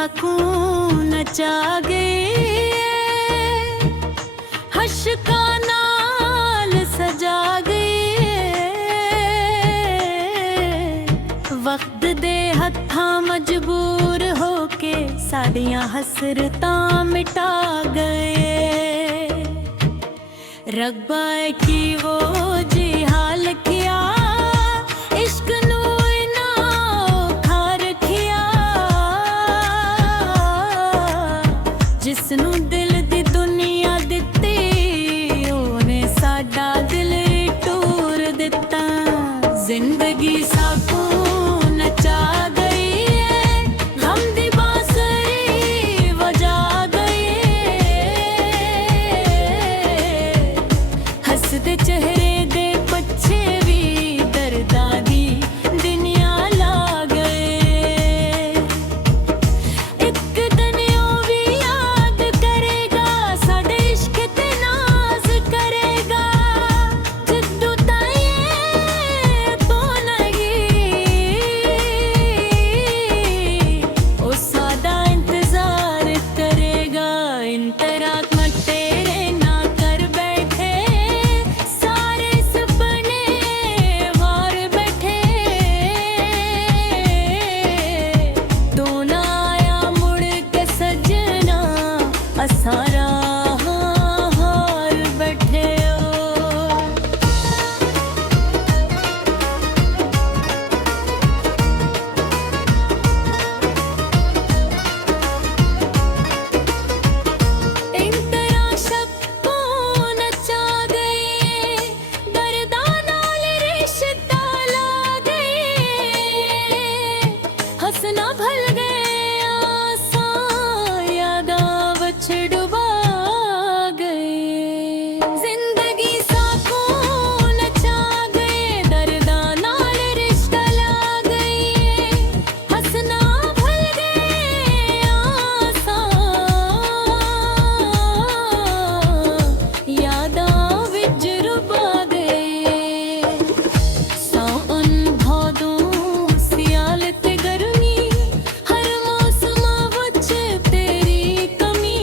साकू नचा गए, हशका नाल सजा गए। वक्त दे हत्थां मजबूर होके साडियां हसरतां मिटा गए। रब्बा की वो जी हाल किया, इश्क नू इना औखा रखिया। जिसनू दिल दी दुनिया दित्ती, ओने साडा दिल टूर दिता। जिंदगी साकू नचा गई है, गम दी बांसुरी वजा गई। हसदे चेहरे दे पीछे भी दर्दां दी दुनिया ला गए। एक दिन ओ भी याद करेगा, साडे इश्क ते नाज करेगा। जिद्दू ताईं तो नहीं, ओ सादा इंतजार करेगा। इंतराक मत तेरे ना कर बैठे, सारे सपने वार बैठे। तू ना आया मुड़ के सजना, असां राह हार बैठे ओ। इंतरा शक्को नचा गए, दर्दां नाल रिश्ता ला गए। हसना भल गए आसां, यादां विच डुबा गए। जिंदगी साकू नचा गए, दर्दां नाल रिश्ता ला गए। हसना भल गए आसां, यादां विच डुबा गए। सावन भादों सियाल ते गर्मी, हर मौसम विच तेरी कमी।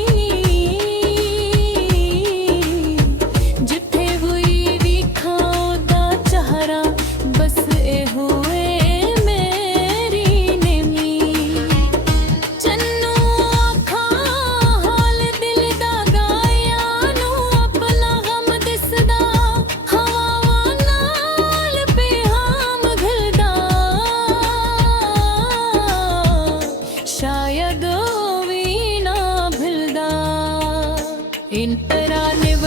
जिथे हुई वीखा ओदा चेहरा, बस ए हुए मेरी नेमी। चन्नू आखां हाल दिल दा गाया नू, अपना गम दिसदा हवावां नाल बेहाम घुलदा। शायद ओ भी ना भुलदा। इंतरा निभ